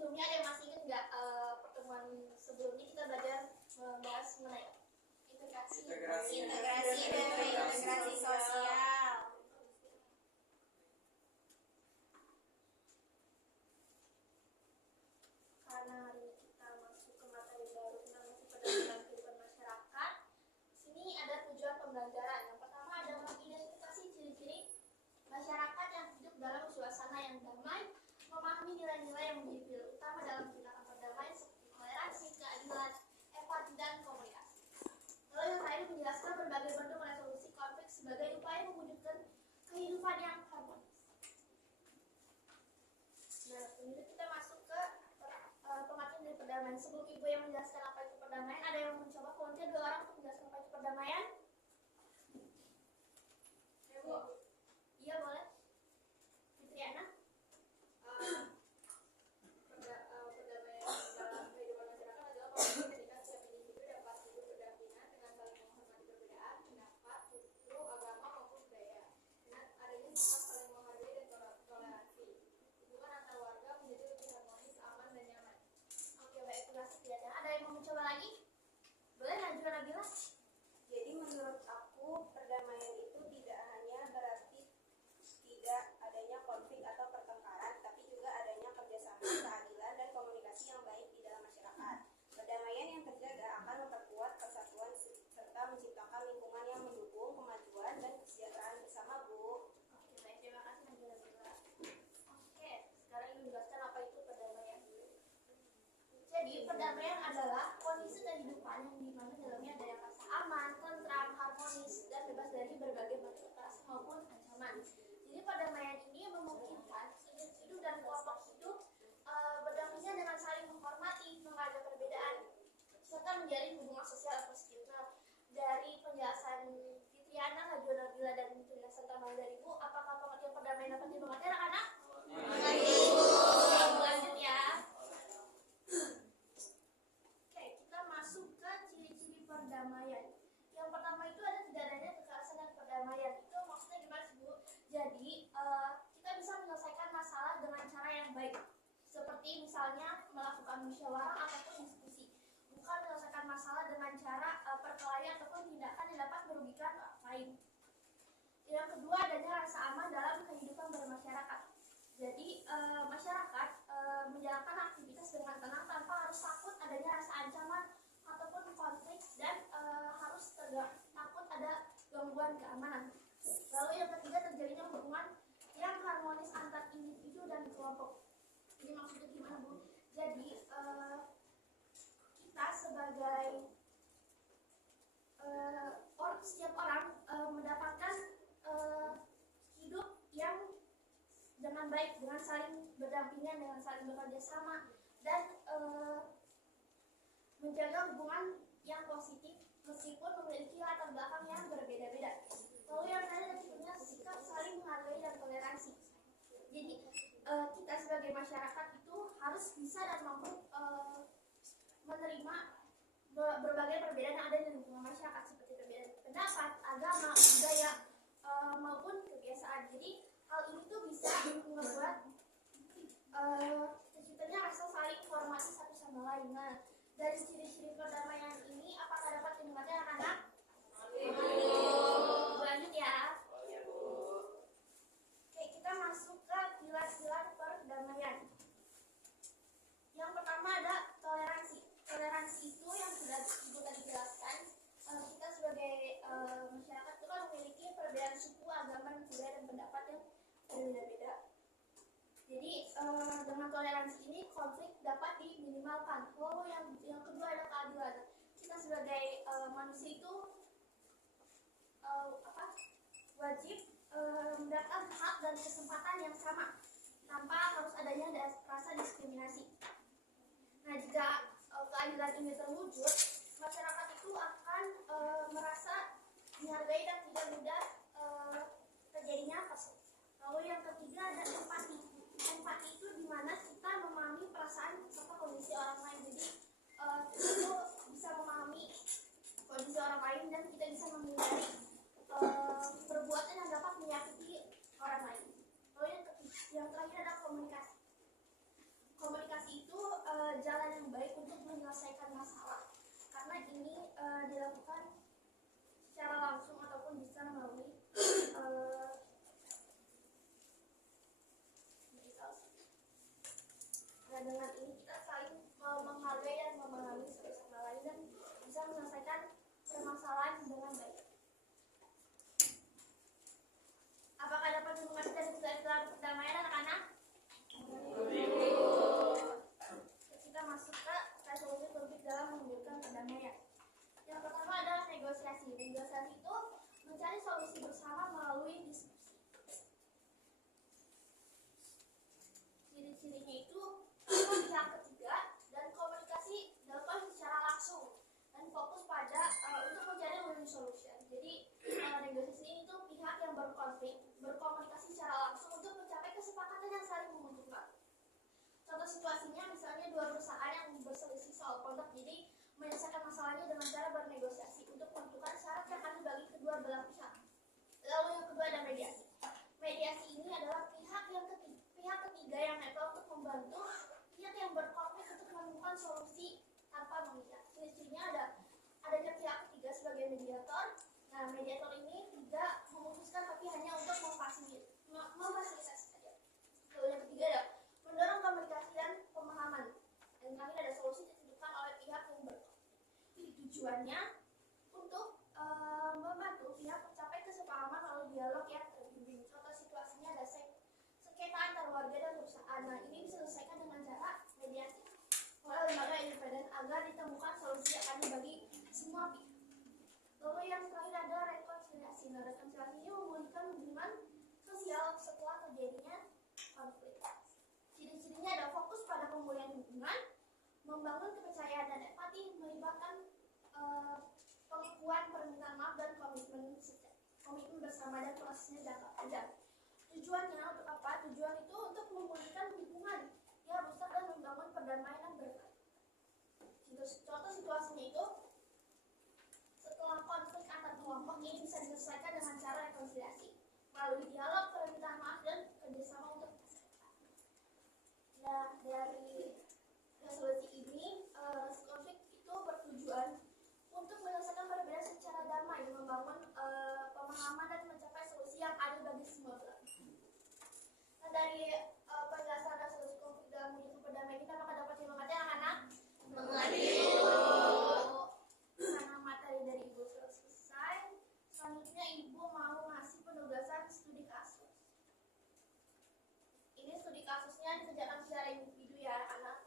sebelumnya ada yang masih ingat nggak pertemuan sebelumnya kita belajar membahas mengenai integrasi dan integrasi sosial. Karena hari ini kita masuk ke materi baru tentang pendampingan kehidupan masyarakat. Sini ada tujuan pembelajaran. Yang pertama ada mengidentifikasi ciri-ciri masyarakat yang hidup dalam suasana yang damai, memahami nilai-nilai yang menjadi pilar utama dalam tindakan perdamaian seperti toleransi, keadilan, empati, dan komunikasi. Lalu yang terakhir menjelaskan berbagai bentuk resolusi konflik sebagai upaya mewujudkan kehidupan yang harmonis. Nah, kemudian kita masuk ke pengertian dari perdamaian. Sebelum ibu yang menjelaskan apa itu perdamaian, ada yang mencoba volunteer 2 orang untuk menjelaskan apa itu perdamaian? Ya, Bu. Iya, boleh. Fitriana? Perdamaian dalam kehidupan masyarakat adalah proses ketika setiap individu dapat hidup berdampingan dengan saling menghormati perbedaan pendapat, suku, agama maupun budaya, dengan adanya sikap saling menghargai dan toleransi. Hubungan antar warga menjadi lebih harmonis, aman, dan nyaman. Oke, baik, terima kasih Fitriana. Ada yang mau mencoba lagi? Boleh, lanjutkan Nabila. Jadi menurut aku perdamaian itu tidak hanya berarti tidak adanya konflik atau pertengkaran, tapi juga adanya kerjasama, keadilan, dan komunikasi yang baik di dalam masyarakat. Perdamaian yang terjaga akan memperkuat persatuan serta menciptakan lingkungan yang mendukung kemajuan dan kesejahteraan bersama, Bu. Oke, baik, terima kasih Nabila. Oke, sekarang ibu jelaskan apa itu perdamaian. Jadi perdamaian adalah kondisi kehidupan yang dimana dalamnya ada yang rasa aman, tentram, harmonis, dan bebas dari berbagai bentuk kekerasan maupun ancaman. Jadi perdamaian ini memungkinkan individu dan kelompok hidup berdampingan dengan saling menghormati, menghargai perbedaan, serta menjalin hubungan sosial yang positif. Nah, dari penjelasan Fitriana, Najwa, Nabila, dan penjelasan tambahan dari Ibu, apakah pengertian perdamaian dapat dimengerti anak-anak? Mengerti, Bu. Lanjut ya. Oke, kita masuk ke ciri-ciri perdamaian. Yang pertama itu ada tidak adanya kekerasan dan perdamaian. Itu maksudnya gimana sih, Bu? Jadi kita bisa menyelesaikan masalah dengan cara yang baik, seperti misalnya melakukan musyawarah ataupun diskusi, bukan menyelesaikan masalah dengan cara perkelahian ataupun tindakan yang dapat merugikan orang lain. Yang kedua adanya rasa aman dalam kehidupan bermasyarakat. Jadi masyarakat menjalankan aktivitas dengan tenang tanpa harus takut adanya rasa ancaman ataupun konflik, dan harus takut ada gangguan keamanan. Lalu yang ketiga terjadinya hubungan yang harmonis antar individu dan kelompok. Ini maksudnya gimana, Bu? Jadi kita sebagai setiap orang mendapatkan hidup yang dengan baik, dengan saling berdampingan, dengan saling bekerja sama, dan menjaga hubungan yang positif meskipun memiliki latar belakang yang berbeda-beda. Lalu yang terakhir tentunya sikap saling menghargai dan toleransi. Jadi kita sebagai masyarakat itu harus bisa dan mampu menerima berbagai perbedaan yang ada di lingkungan masyarakat, seperti perbedaan pendapat, agama, budaya, maupun kebiasaan. Jadi hal ini tuh bisa membuat terciptanya rasa saling menghormati satu sama lain. Nah, dari ciri-ciri perdamaian ini apakah dapat dimengerti anak-anak? Lanjut ya. Oke, kita masuk ke pilar-pilar perdamaian. Yang pertama ada toleransi. Toleransi itu yang sudah Ibu tadi jelaskan. Kita sebagai masyarakat itu kan memiliki perbedaan suku, agama, budaya, dan pendapat yang berbeda-beda. Jadi dengan toleransi ini konflik dapat diminimalkan. Lalu yang kedua ada keadilan. Kita sebagai manusia itu wajib mendapatkan hak dan kesempatan yang sama tanpa harus adanya rasa diskriminasi. Nah, jika keadilan ini terwujud, masyarakat itu akan merasa dihargai dan tidak mudah terjadinya konflik. Lalu yang ketiga ada empati. Empati itu dimana kita memahami perasaan serta kondisi orang lain. Jadi kita itu bisa memahami kondisi orang lain dan kita bisa menghindari perbuatan yang dapat menyakiti orang lain. Lalu yang terakhir ada komunikasi. Komunikasi itu menyelesaikan masalah, karena ini dilakukan secara langsung ataupun bisa melalui nah, dengan ini kita saling menghargai dan memahami satu sama lain dan bisa menyelesaikan permasalahan dengan baik. Apakah dapat dimengerti dari pilar perdamaian anak-anak? Kita masuk ke solusi konflik dalam mewujudkan perdamaian. Yang pertama adalah negosiasi. Negosiasi itu mencari solusi bersama melalui diskusi. Ciri-cirinya itu pihak ketiga dan komunikasi dilakukan secara langsung dan fokus pada untuk mencari win solution. Jadi negosiasi ini tuh pihak yang berkonflik berkomunikasi secara langsung untuk mencapai kesepakatan yang saling menguntungkan. Contoh situasinya misalnya dua perusahaan yang berselisih soal kontrak, jadi menyelesaikan masalahnya dengan cara bernegosiasi untuk menentukan syarat yang adil bagi kedua belah pihak. Lalu yang kedua ada mediasi. Mediasi ini adalah pihak ketiga yang netral untuk membantu pihak yang berkonflik untuk menemukan solusi tanpa mengikat. Ciri-cirinya adanya pihak ketiga sebagai mediator. Nah, mediator ini tidak memutuskan tapi hanya untuk memfasilitasi saja. Lalu yang ketiga ada mendorong komunikasi dan pemahaman. Dan terakhir ada solusi ditentukan oleh pihak yang berkonflik. Jadi tujuannya untuk membantu pihak mencapai kesepahaman melalui dialog yang terbimbing. Contoh situasinya ada sengketa antar warga dan perusahaan. Nah, ini diselesaikan dengan cara mediasi oleh lembaga independen agar ditemukan solusi yang adil bagi semua pihak. Lalu yang terakhir ada rekonsiliasi. Nah, rekonsiliasi ini memulihkan hubungan sosial setelah terjadinya konflik. Ciri-cirinya ada fokus pada pemulihan hubungan, membangun kepercayaan dan empati, melibatkan pengakuan, permintaan maaf dan komitmen bersama dan prosesnya jangka panjang. Tujuannya untuk apa? Tujuan itu untuk memulihkan hubungan yang rusak dan membangun perdamaian yang berkelanjutan. Contoh situasinya itu setelah konflik antar kelompok ini bisa diselesaikan dengan cara rekonsiliasi melalui dialog, permintaan maaf dan kerjasama untuk masa depan. Nah, dari resolusi ini konflik itu bertujuan untuk menyelesaikan perbedaan secara damai, membangun pemahaman dan mencapai solusi yang adil bagi semua belah. Nah, dari penjelasan resolusi konflik dalam mewujudkan perdamaian ini, apakah dapat dimengerti anak-anak? Mengerti. Karena materi dari Ibu sudah selesai, selanjutnya Ibu mau ngasih penugasan studi kasus. Ini studi kasusnya dikerjakan secara individu ya anak-anak.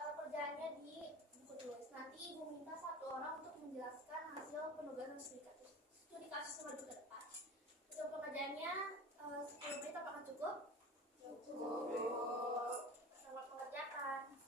Kerjaannya di buku tulis. Nanti Ibu minta satu orang untuk menjelaskan hasil penugasan studi kasus. Studi kasus maju ke depan. Untuk pengerjaannya 10 menit apakah cukup? Cukup. Selamat mengerjakan.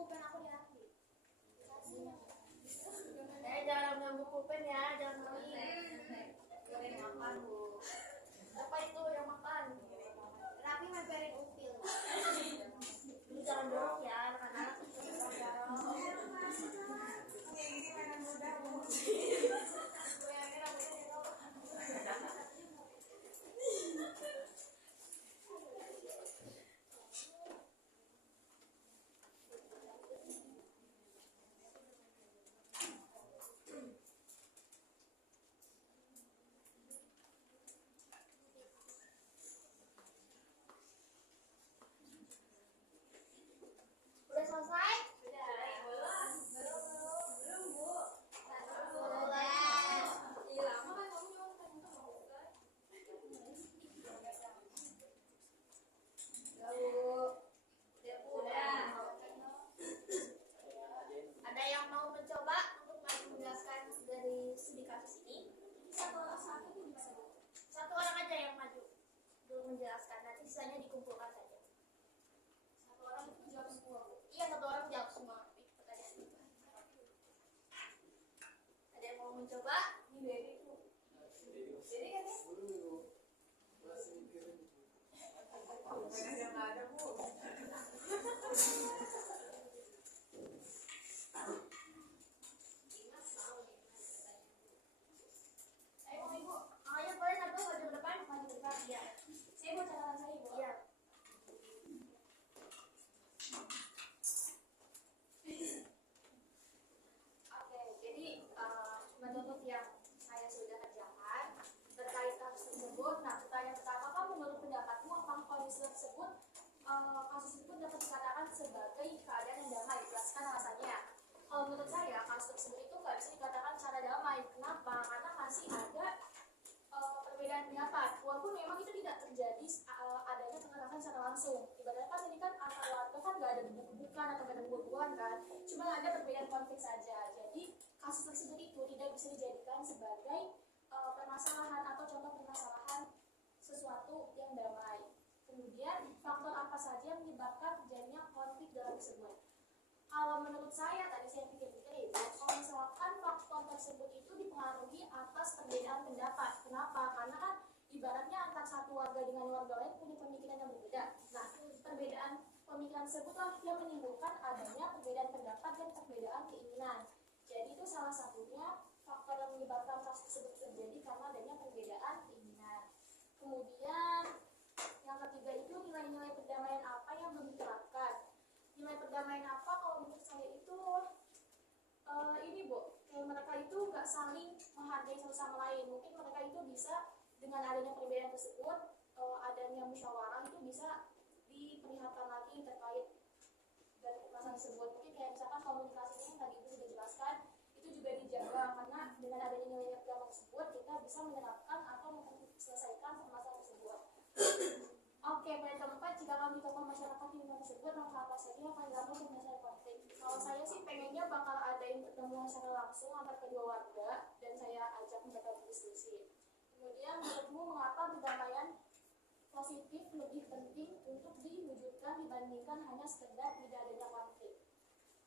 Pulpen aku diambil. Jangan ambil pulpen ya, jangan maling. Boleh makan Bu. Apa itu yang makan? Tapi memperin upil. Ini jangan dorong ya anak-anak. Kayak gini mainan mudah Bu. Coba di Dedi tuh. Jadi kan ya? Yang ada Bu. Ayo Ibu, ayo boleh satu maju ke depan, maju ke depan. Iya. Saya mau catatan saya Ibu. Iya. Oke, jadi menurut yang saya sudah kerjakan terkait kasus tersebut, nah pertanyaan pertama kan menurut pendapatmu apakah kondisi tersebut kasus tersebut dapat dikatakan sebagai keadaan yang damai? Jelaskan alasannya. Kalau menurut saya kasus tersebut itu nggak bisa dikatakan secara damai. Kenapa? Karena masih ada perbedaan pendapat. Walaupun memang itu tidak terjadi adanya kekerasan secara langsung. Ibaratnya kan ini kan antar warga kan nggak ada gebuk-gebukan atau nggak ada buah-buahan kan. Cuma ada perbedaan konflik saja. Jadi kasus tersebut itu tidak bisa dijadikan sebagai permasalahan atau contoh permasalahan sesuatu yang damai. Kemudian faktor apa saja yang menyebabkan terjadinya konflik dalam tersebut? Kalau menurut saya tadi saya pikir-pikir itu, kalau misalkan faktor tersebut itu dipengaruhi atas perbedaan pendapat. Kenapa? Karena kan ibaratnya antar satu warga dengan warga lain punya pemikiran yang berbeda. Nah, perbedaan pemikiran tersebutlah yang menimbulkan adanya perbedaan pendapat dan perbedaan keinginan. Jadi itu salah satunya faktor yang menyebabkan kasus tersebut terjadi karena adanya perbedaan keinginan. Kemudian yang ketiga itu nilai-nilai perdamaian apa yang belum diterapkan. Nilai perdamaian apa kalau menurut saya itu ini Bu, kayak mereka itu nggak saling menghargai satu sama lain. Mungkin mereka itu bisa dengan adanya perbedaan tersebut, adanya musyawarah itu bisa diperlihatkan lagi terkait dari kekerasan tersebut. Mungkin kayak misalkan komunikasinya yang tadi Ibu sudah jelaskan itu juga dijaga karena dengan adanya nilai perdamaian tersebut kita bisa menerapkan atau menyelesaikan permasalahan tersebut. Oke, poin keempat, jika kami tokoh masyarakat di lingkungan tersebut, langkah apa saja yang akan dilakukan untuk menyelesaikan konflik? Kalau saya sih pengennya bakal adain pertemuan secara langsung antar kedua warga dan saya ajak mereka berdiskusi. Kemudian, menurutmu mengapa perdamaian positif lebih penting untuk diwujudkan dibandingkan hanya sekedar tidak adanya konflik?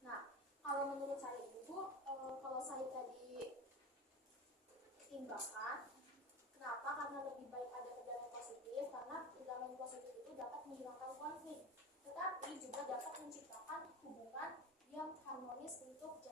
Nah, kalau menurut saya Ibu, kalau saya tadi timbangkan, kenapa? Karena lebih baik ada perdamaian positif, karena perdamaian positif itu dapat menghilangkan konflik, tetapi juga dapat menciptakan hubungan yang harmonis untuk